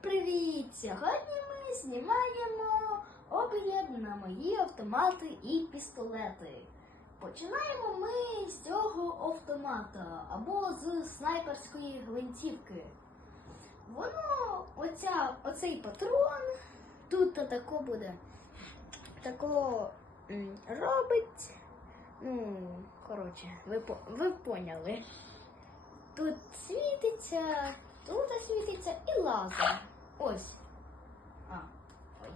привіт! Сьогодні ми знімаємо огляд на мої автомати і пістолети. Починаємо ми з цього автомата або з снайперської гвинтівки. Воно, оця, оцей патрон, тут тако буде. Тако робить. Ну, коротше, ви, ви поняли. Тут світиться, тут світиться і лазер. Ось. А, ой.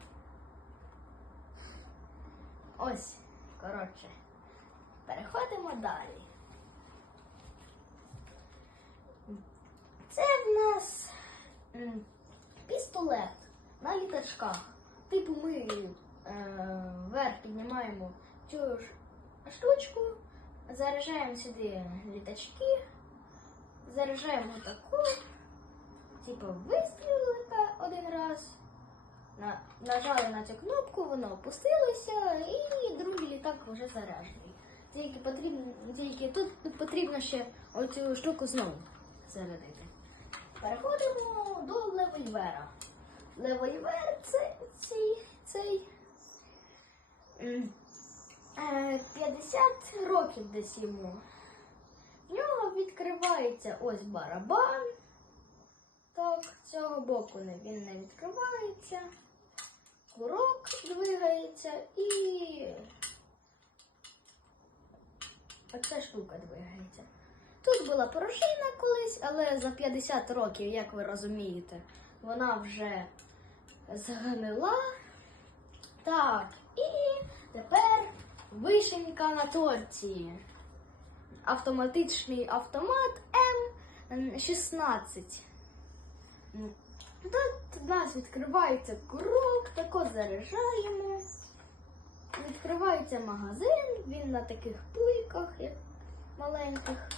Ось. Коротше. Переходимо далі. Це в нас пістолет на літачках. Типу ми е, вверх піднімаємо цю штучку, заряджаємо сюди літачки, заряджаємо таку, типу вистрілили один раз. На, нажали на цю кнопку, воно опустилося, і другий літак вже заряджений. Тільки потрібно, тільки тут потрібно ще оцю штуку знову зарядити. Переходимо до левольвера. Левольвер це цей, цей е, 50 років десь йому. В нього відкривається ось барабан. Так, з цього боку він не відкривається. Курок двигається і оця штука двигається. Тут була порошина колись, але за 50 років, як ви розумієте, вона вже згнила. Так, і тепер вишенька на торті. Автоматичний автомат М16. Тут у нас відкривається курок, тако заряджаємо. Відкривається магазин, він на таких пульках, як маленьких.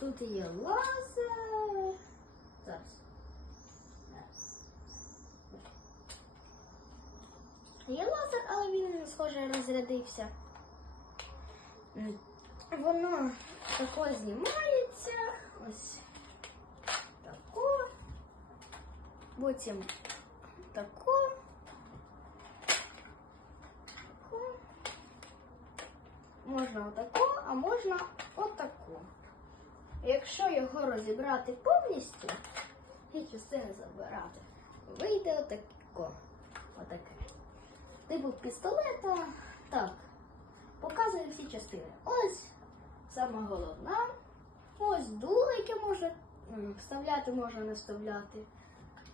Тут є лазер. Зараз. Є лазер, але він, схоже, розрядився. Воно тако знімається. Ось тако. Потім тако. Тако. Можна отако, а можна отако. Якщо його розібрати повністю і частини забирати, вийде отако. Отаке. Типу пістолета. Так. Показую всі частини. Ось сама головна. Ось дуло, може вставляти, можна не вставляти.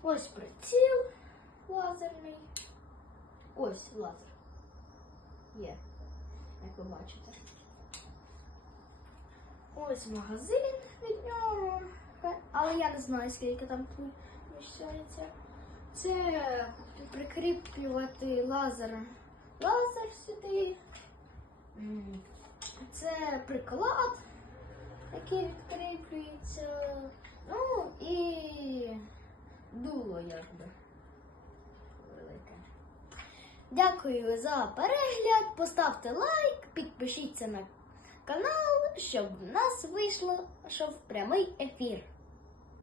Ось приціл лазерний. Ось лазер. Є, як ви бачите. Ось магазин від нього. Але я не знаю, скільки там вміщається. Це прикріплювати лазер. Лазер сюди. Це приклад, який відкріплюється. Ну і якби. Велике. Дякую за перегляд. Поставте лайк, підпишіться на канал, щоб в нас вийшло, що в прямий ефір.